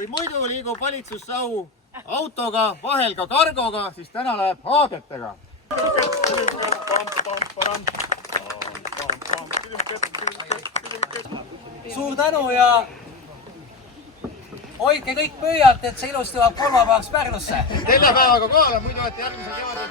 Kui muidu liigub valitsussahu autoga, vahel ka kargoga, siis täna läheb haadetega. Suur tänu ja hoidke kõik pöialt, et see ilusti jõuab kolmapäevaks Pärnusse. Selle päevaga kohale, muidu olete järgmisel kevadel